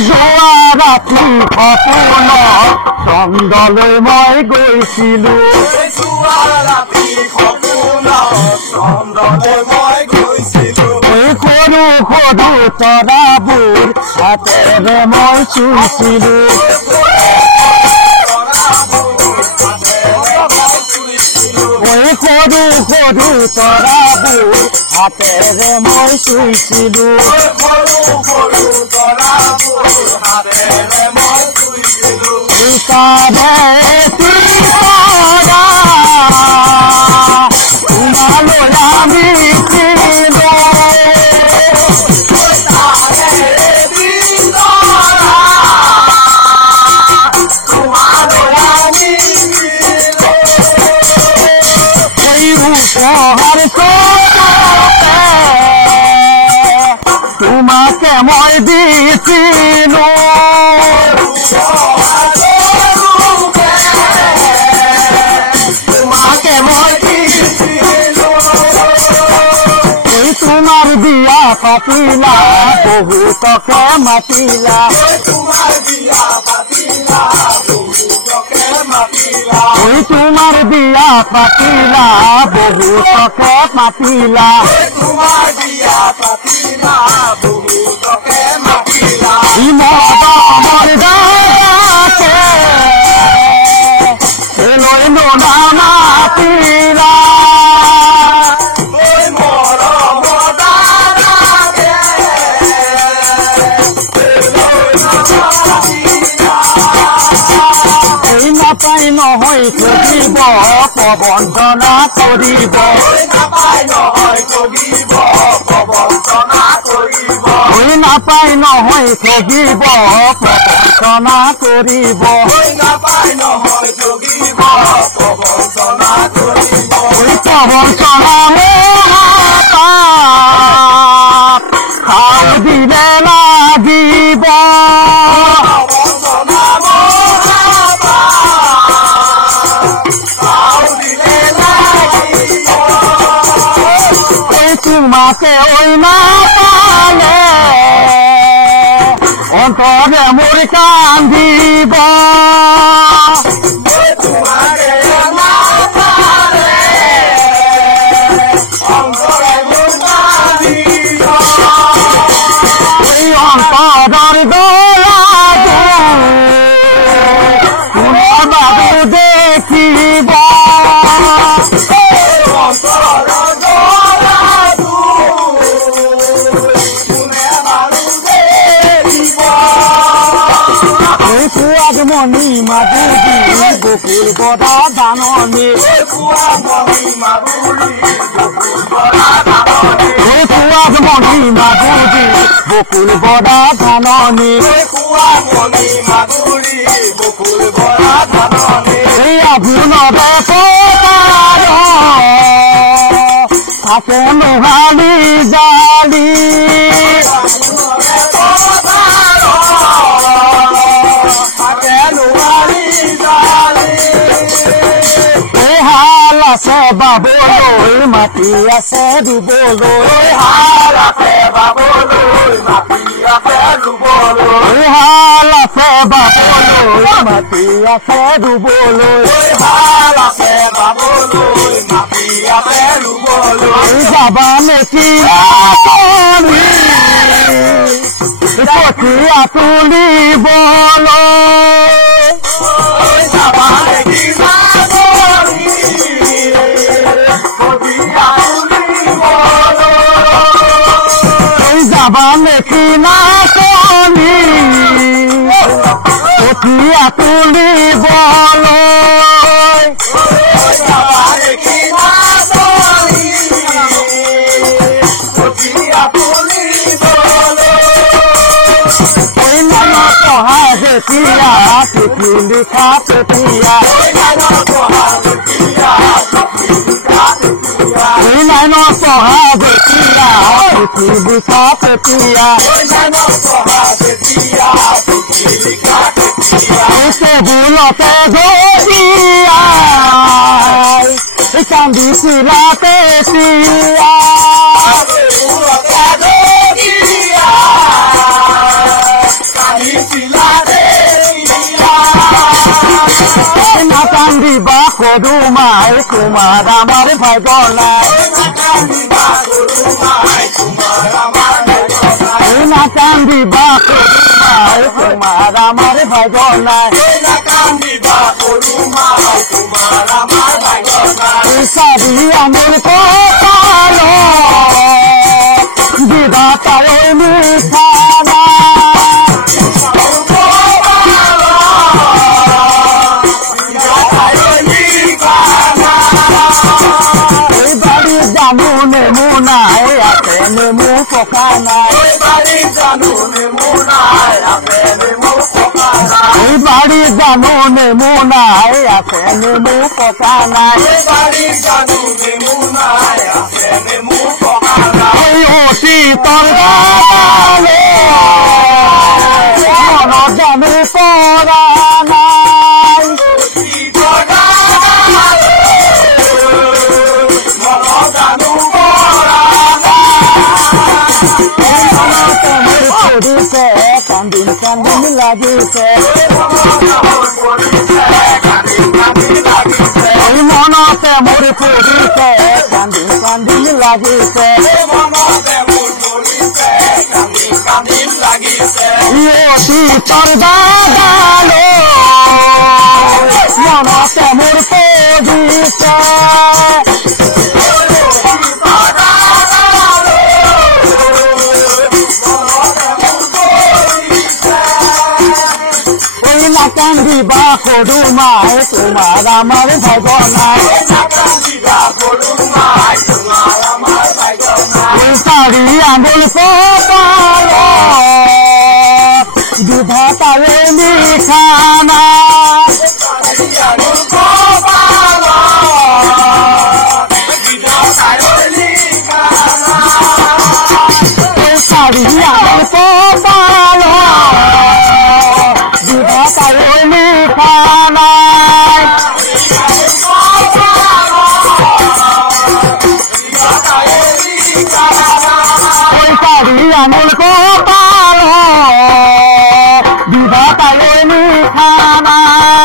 যোৱা ৰাতি সপোন চন্দলৈ মই গৈছিলো সৰু সৰু তৰাবোৰ হাতেৰে মই চুইছিলো সৰু সৰু তৰাবোৰ হাতেৰে মই চুইছিলো তোমালৈ আমি তোমাকে মই দিছিলো তোমাকে মই দিছিলো তোমাৰ বিয়া পাতিলা বহুতকে মাতিলা তোমাৰ বিয়া পাতিলা বহুতকে মাতিলা তোমাৰ বিয়া পাতিলা বহুতকে মাতিলা তোমাৰ বিয়া পাতিলা বহুতকে মাতিলা ইমান দাকে লৈ নামাতিলা নাপাই নহয় ঠগিব প্ৰবঞ্চনা কৰিব নাপাই নহয় ঠগিব প্ৰবঞ্চনা কৰিব নাপাই নহয় ঠগিব প্ৰবঞ্চনা কৰিব নাপাই নহয় ঠগিব প্ৰবঞ্চনা কৰিব প্ৰবঞ্চনা খাও দিলে লাগিব তোমাকে ওই না পালে অন্তরে মোর কান্দিব তোমাকে না পালে অন্তরে মোর কান্দিব ওই অন্তরের দোলা তোমার বাবু দেখিব মণি মাধুরী বকুল বড়া দাননি মণি মাধুরী বকুল বড়া ধাননি এই আগুনরে থাকে লোহালি জালি আছে বাবুলৈ মাটি আছে ডুবলৈ হাল আছে বাবুলৈ মাটি আছে ডুবলৈ হাল আছে বাবুলৈ মাটি আছে ডুবলৈ হাল আছে বাবুলৈ মাটি আছে ডুবলৈ যাবা নেকি কঠিয়া তুলিবলৈ যাবা নেকি যাবা নেকি না কলি কঠিয়া তুলিবলৈ যাবা নেকি না কলি কঠিয়া তুলিবলৈ নানা পঢ়া যেতিয়া চিঠি লিখা তেতিয়া নানা পঢ়া যেতিয়া নাইন পঢ়া যেতিয়া চিঠি লিখা তেতিয়া টেবুলতে গদিয়াই কান্দিছিলা তেতিয়া টেবুলতে গদিয়াই গরুমাই তোমার আমার ভাই নাই না কান্দিবা গরুমাই তোমার আমার ভাই নাই সারি আমার কপালো বিধাতার নিশানা এই বাড়ি জানু নেমুনায় আছে নেমু পোকানা এই বাড়ি জানু নেমুনায় আছে নেমু পোকানা এই অতি তরগালে মন জানি পরা নাই পড়িছে কান্দিন কান্দিন লাগিছে এই মনতে মোর পড়িছে কান্দিন কান্দিন লাগিছে ইয়তি তোর বাগালো মনতে মোর পড়িছে কান্দিবা গরুমাই তোমার আমার ভাই নাই সারি আঙুল কপালো বিধাতার নিশানা সারি আঙুল কপালো বিধাতার নিশানা আমল কপালো বিধাতার নিশানায়